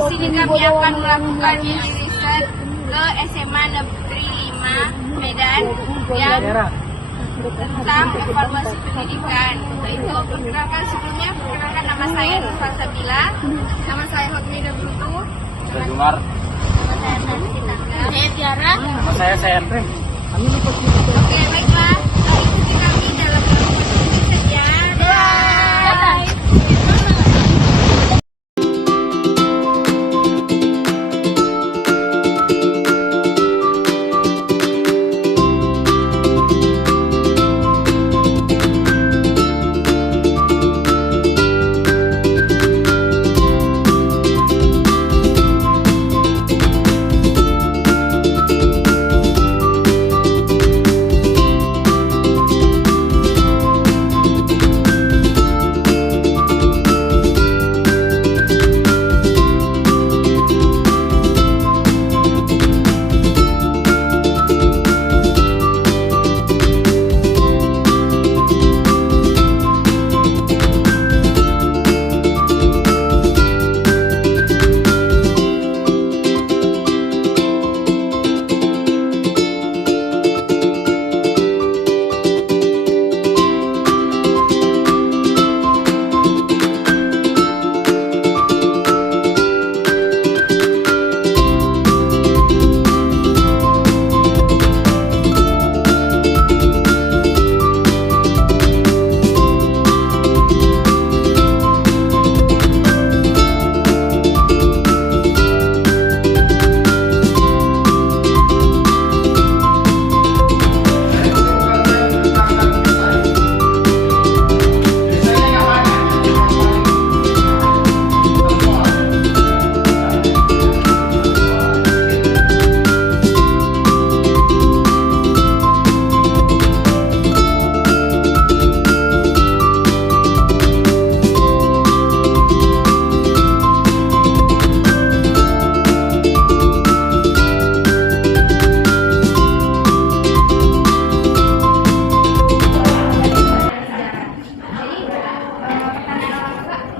Di sini kami akan melakukan mini riset ke SMA Negeri 5 Medan yang tentang evaluasi pendidikan. Itu perkenalkan sebelumnya, perkenalkan nama saya Nurfa Sabila, nama saya Hotmida Brutu, Saya Jumar. nama saya Nancy Tangga, saya Tiara. Nama saya Andre. Oke, baiklah. Ikuti kami dalam melakukan riset ya. Bye.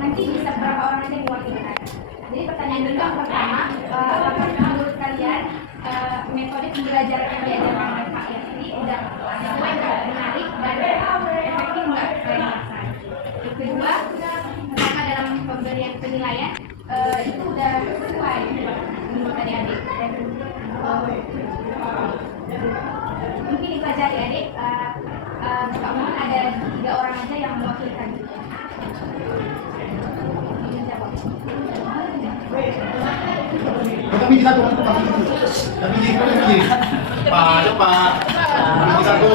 Nanti bisa berapa orang aja yang mewakilkan. Jadi pertanyaan dulu yang pertama, apakah menurut kalian metode pembelajaran yang diajarkan oleh Pak Yasri udah sesuai nggak, menarik dan efektif nggak kalian laksanakan? Yang kedua, apakah dalam pemberian penilaian itu udah sesuai menurut adik-adik? Dan mungkin dipelajari adik, Bapak mohon ada 3 orang aja yang mewakilkan. Kami di satu, kami di Pak, cepat. Kami di satu.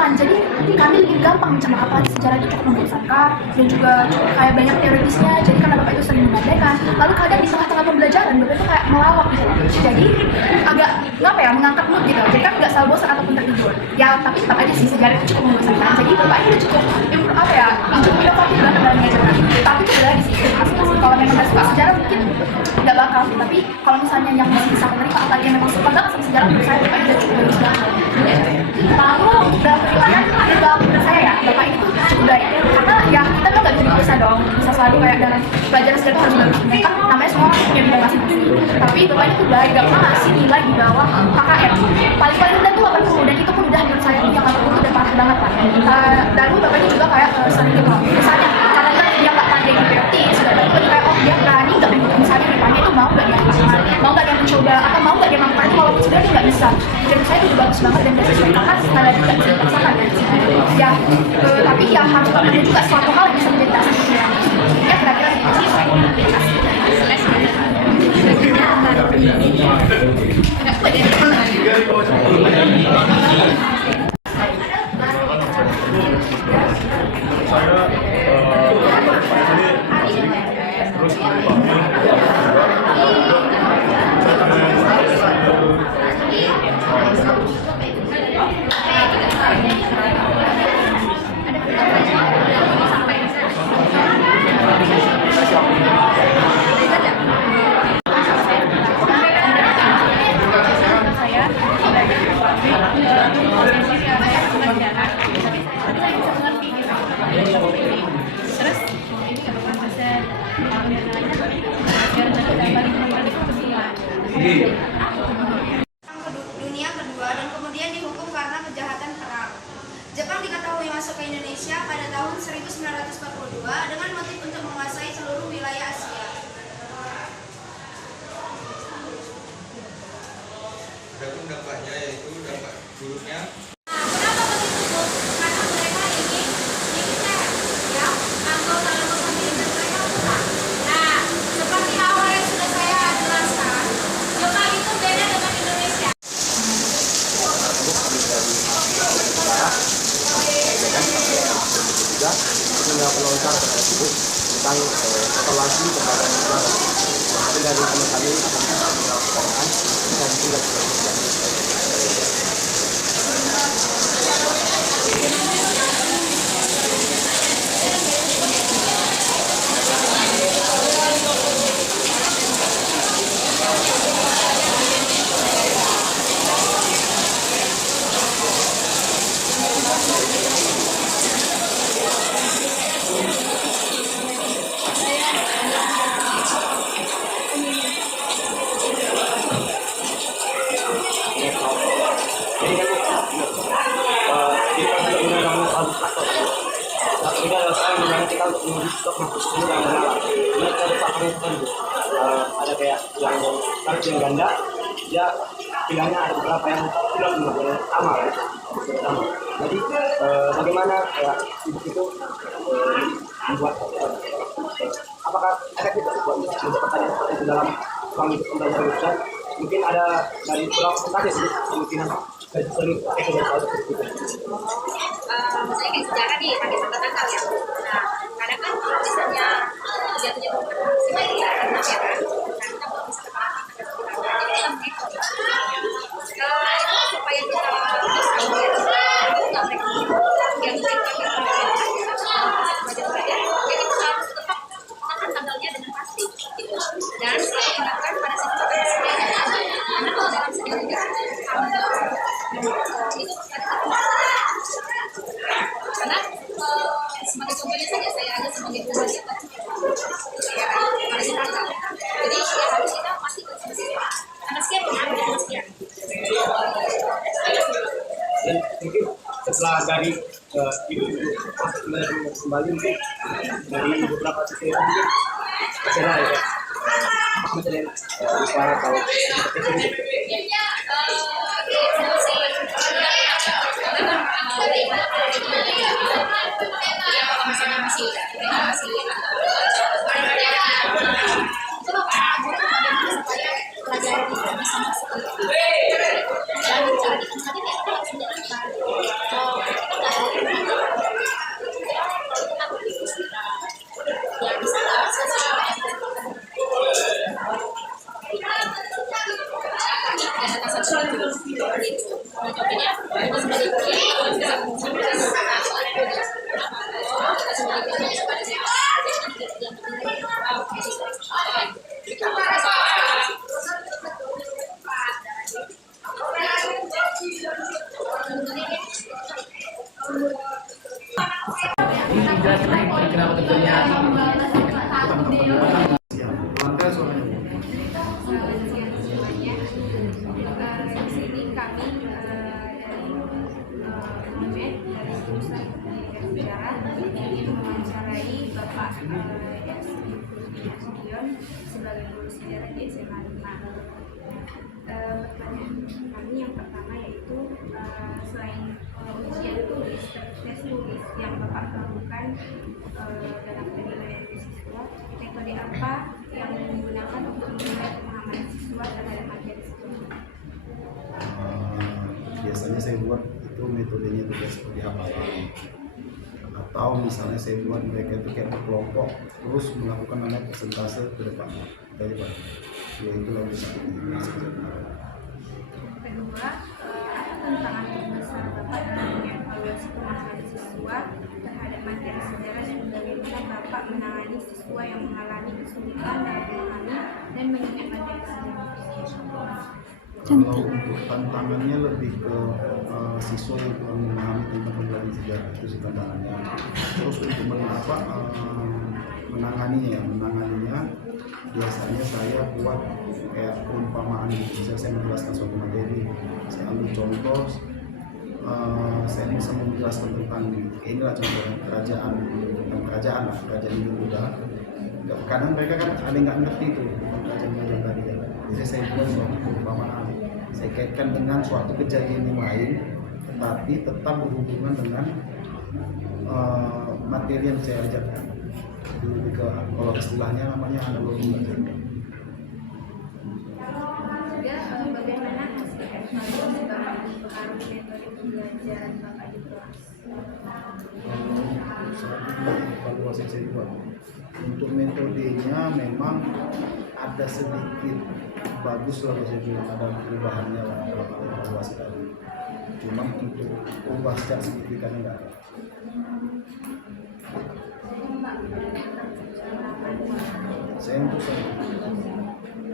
kan. Jadi kami lebih gampang mencerna sejarah itu cukup membosankan dan juga cukup kayak banyak teoritisnya. Jadi karena Bapak itu sering mengabaikan, lalu kadang di tengah-tengah pembelajaran Bapak itu kayak melawak gitu. Jadi agak ngapa ya, mengangkat mood gitu. Jadi kan nggak selalu bosan ataupun tertidur. Ya tapi tetap aja sih sejarah itu cukup membosankan. Jadi Bapak itu cukup apa ya, cukup inovatif banget dalam mengajarkan. Tapi itu lagi sih, kalau memang nggak suka sejarah mungkin nggak bakal sih. Tapi kalau misalnya yang masih bisa menerima, apalagi yang memang suka banget sama sejarah, menurut saya Bapak itu cukup bagus banget. Lalu dalam perjalanan juga menurut saya ya, Bapak itu cukup baik. Karena ya kita kan nggak bisa dong, bisa selalu kayak dalam pelajaran sejarah itu harus bagus. Kan namanya semua orang punya bidang masing-masing. Tapi Bapak itu baik, gak pernah ngasih nilai di bawah KKM. Paling-paling rendah tuh 80, dan itu pun udah menurut saya yang 80 udah parah banget Pak. Lalu Bapak itu juga kayak sering gitu. Misalnya kadang kan dia nggak pandai di praktis, Bapak itu kayak oh dia berani nggak, misalnya ditanya itu mau nggak dia lakukan, mau nggak dia mencoba, atau mau nggak dia melakukan itu walaupun sebenarnya nggak bisa. Menurut saya itu bagus banget dan sesuai kakak sekali juga bisa dipaksakan ya. Tapi ya harus ada juga suatu hal yang bisa menjadi dasar pikiran. Ya kira-kira gitu sih. Dunia kedua dan kemudian dihukum karena kejahatan perang. Jepang diketahui masuk ke Indonesia pada tahun 1942 dengan motif untuk menguasai seluruh wilayah Asia. Adapun dampaknya yaitu dampak buruknya. Kenapa begitu? Karena mereka ingin militer, ya, anggota-anggota militer mereka kurang. Nah, seperti awal yang sudah saya jelaskan, Jepang itu beda dengan Indonesia. Punya pelontar tersebut tentang evaluasi kepada negara. Dari teman kami dan juga ada kayak yang tarif yang ganda, dia pilihannya ada beberapa yang tidak benar sama ya, sama. Jadi bagaimana kayak ibu itu membuat apakah efektif buat pertanyaan seperti itu dalam ruang pembelajaran? Mungkin ada dari beberapa pertanyaan sih kemungkinan dari sering pakai sejarah seperti itu. Misalnya kayak sejarah nih pakai tanggal ya. Nah, kadang kan misalnya jatuhnya bukan sebagai ya kan. Nah, kita belum bisa ketahui jadi kita mengekor. Itu supaya kita bisa melihat itu nggak mereka yang mungkin pakai belajar. Jadi kita harus tetap tekan tanggalnya dengan pasti. Gitu. Dan selalu ingatkan pada saat kita karena kalau dalam sejarah itu karena sebagai contohnya saja saya ada sebagai pembaca ya pada tanggal. Jadi ya harus kita pasti karena sekian benar sekian. Dan mungkin setelah dari ibu kembali mungkin dari beberapa titik mungkin sejarah ya misalnya suara atau seperti itu. sebagai guru sejarah di SMA 5. Pertanyaan kami yang pertama yaitu selain ujian tulis, tes tulis yang Bapak lakukan dalam penilaian siswa, metode apa yang digunakan untuk menilai pemahaman siswa terhadap materi tersebut? Biasanya saya buat itu metodenya itu kayak seperti hafalan, atau misalnya saya buat mereka itu kayak berkelompok terus melakukan namanya persentase ke depan dari Pak, ya itu yang bisa Kedua, apa tantangan terbesar Bapak dalam mengevaluasi pemahaman siswa terhadap materi sejarah dan bagaimana Bapak menangani siswa yang mengalami kesulitan dalam memahami dan mengingat materi sejarah? Kalau untuk tantangannya lebih ke siswa yang kurang memahami tentang pembelajaran sejarah, itu sih tantangannya. Terus untuk menanganinya biasanya saya buat kayak perumpamaan gitu. Misalnya saya menjelaskan suatu materi, saya ambil contoh, saya bisa menjelaskan tentang inilah contoh kerajaan Hindu Buddha. Kadang mereka kan ada yang nggak ngerti itu tentang kerajaan tadi kan. Jadi saya buat suatu perumpamaan, saya kaitkan dengan suatu kejadian yang lain, tetapi tetap berhubungan dengan materi yang saya ajarkan. Lebih ke, kalau istilahnya namanya analogi. Juga bagaimana hasil evaluasi Bapak mempengaruhi metode pembelajaran Bapak di kelas? Evaluasi saya buat untuk metodenya memang ada sedikit bagus lah saya bilang, ada perubahannya lah kalau evaluasi tadi. Cuma untuk ubah secara signifikan enggak ada.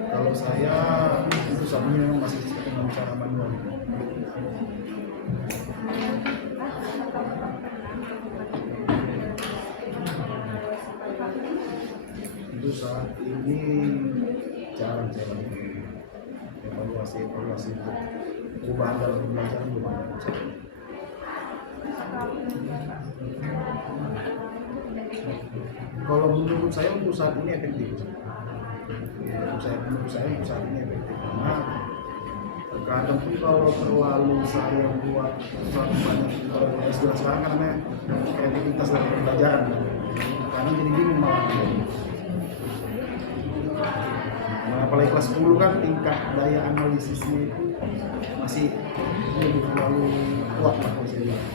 Kalau saya itu samanya memang masih dengan cara manual. Itu saat ini jarang saya lakukan evaluasi untuk perubahan dalam pembelajaran belum ada. Kalau menurut saya untuk saat ini efektif. Menurut saya untuk saat ini efektif karena terkadang pun kalau terlalu saya buat sesuatu banyak kalau istilah sekarang kan namanya kreativitas dalam pembelajaran kan. Karena jadi bingung malah. Nah, apalagi kelas 10 kan tingkat daya analisisnya itu masih belum terlalu kuat lah kalau saya bilang.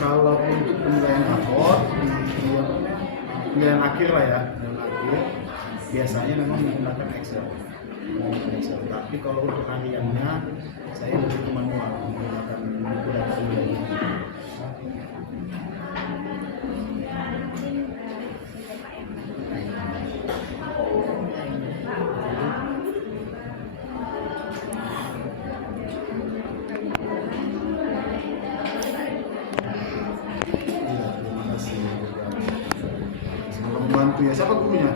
Kalau untuk penilaian raport, penilaian akhir lah ya, biasanya memang menggunakan Excel. Tapi kalau untuk hariannya, saya lebih ke manual menggunakan buku data penilaian. Siapa gurunya?